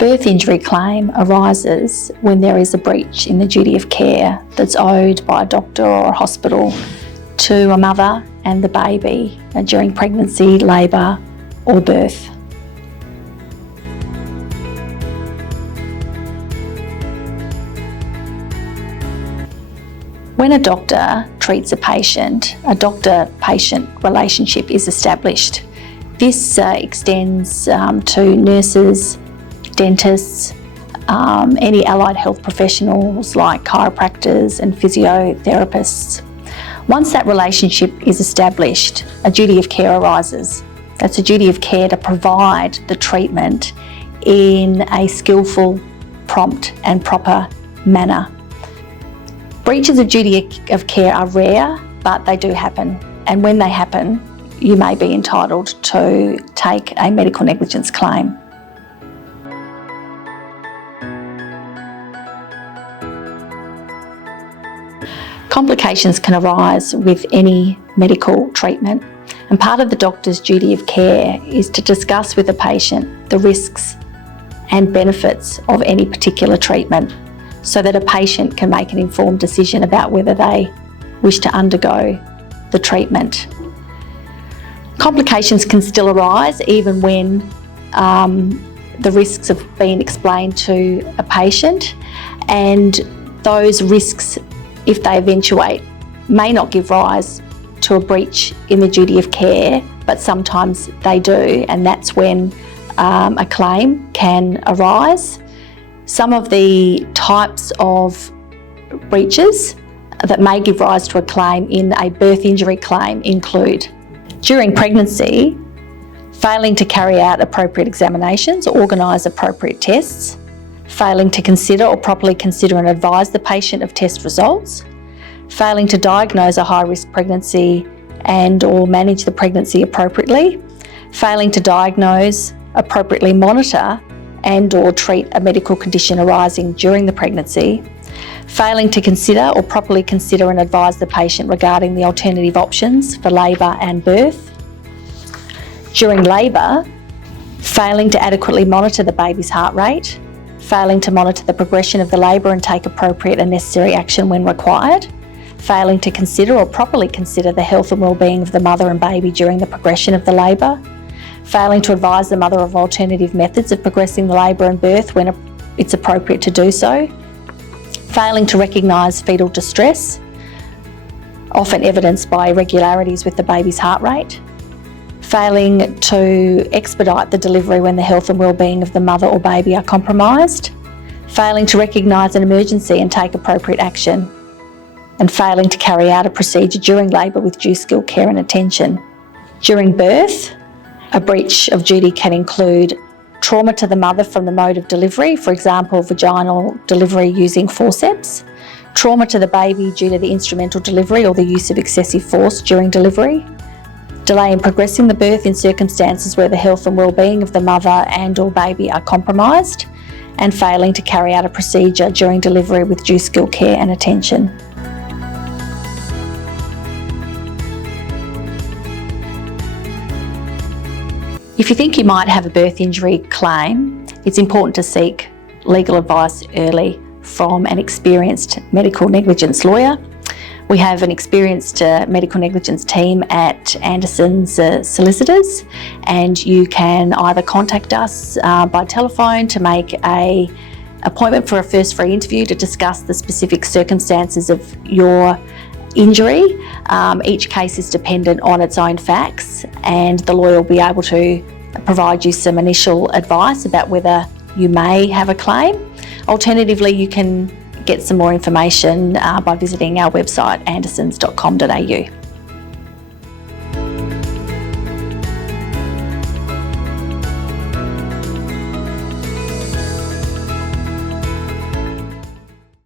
A birth injury claim arises when there is a breach in the duty of care that's owed by a doctor or a hospital to a mother and the baby during pregnancy, labour or birth. When a doctor treats a doctor-patient relationship is established. This extends to nurses, dentists, any allied health professionals like chiropractors and physiotherapists. Once that relationship is established, a duty of care arises. That's a duty of care to provide the treatment in a skillful, prompt and proper manner. Breaches of duty of care are rare, but they do happen. And when they happen, you may be entitled to take a medical negligence claim. Complications can arise with any medical treatment, and part of the doctor's duty of care is to discuss with the patient the risks and benefits of any particular treatment, so that a patient can make an informed decision about whether they wish to undergo the treatment. Complications can still arise even when the risks have been explained to a patient, and those risks, if they eventuate, may not give rise to a breach in the duty of care, but sometimes they do, and that's when a claim can arise. Some of the types of breaches that may give rise to a claim in a birth injury claim include: during pregnancy, failing to carry out appropriate examinations or organise appropriate tests, failing to consider or properly consider and advise the patient of test results, failing to diagnose a high-risk pregnancy and or manage the pregnancy appropriately, failing to diagnose, appropriately monitor and or treat a medical condition arising during the pregnancy, failing to consider or properly consider and advise the patient regarding the alternative options for labour and birth, during labour, failing to adequately monitor the baby's heart rate, failing to monitor the progression of the labour and take appropriate and necessary action when required, failing to consider or properly consider the health and well-being of the mother and baby during the progression of the labour, failing to advise the mother of alternative methods of progressing the labour and birth when it's appropriate to do so, failing to recognise fetal distress, often evidenced by irregularities with the baby's heart rate, failing to expedite the delivery when the health and well-being of the mother or baby are compromised, failing to recognise an emergency and take appropriate action, and failing to carry out a procedure during labour with due skill, care and attention. During birth, a breach of duty can include trauma to the mother from the mode of delivery, for example, vaginal delivery using forceps, trauma to the baby due to the instrumental delivery or the use of excessive force during delivery, delay in progressing the birth in circumstances where the health and well-being of the mother and or baby are compromised, and failing to carry out a procedure during delivery with due skill, care and attention. If you think you might have a birth injury claim, it's important to seek legal advice early from an experienced medical negligence lawyer. We have an experienced medical negligence team at Anderson's Solicitors, and you can either contact us by telephone to make an appointment for a first free interview to discuss the specific circumstances of your injury. Each case is dependent on its own facts, and the lawyer will be able to provide you some initial advice about whether you may have a claim. Alternatively, you can get some more information by visiting our website andersons.com.au.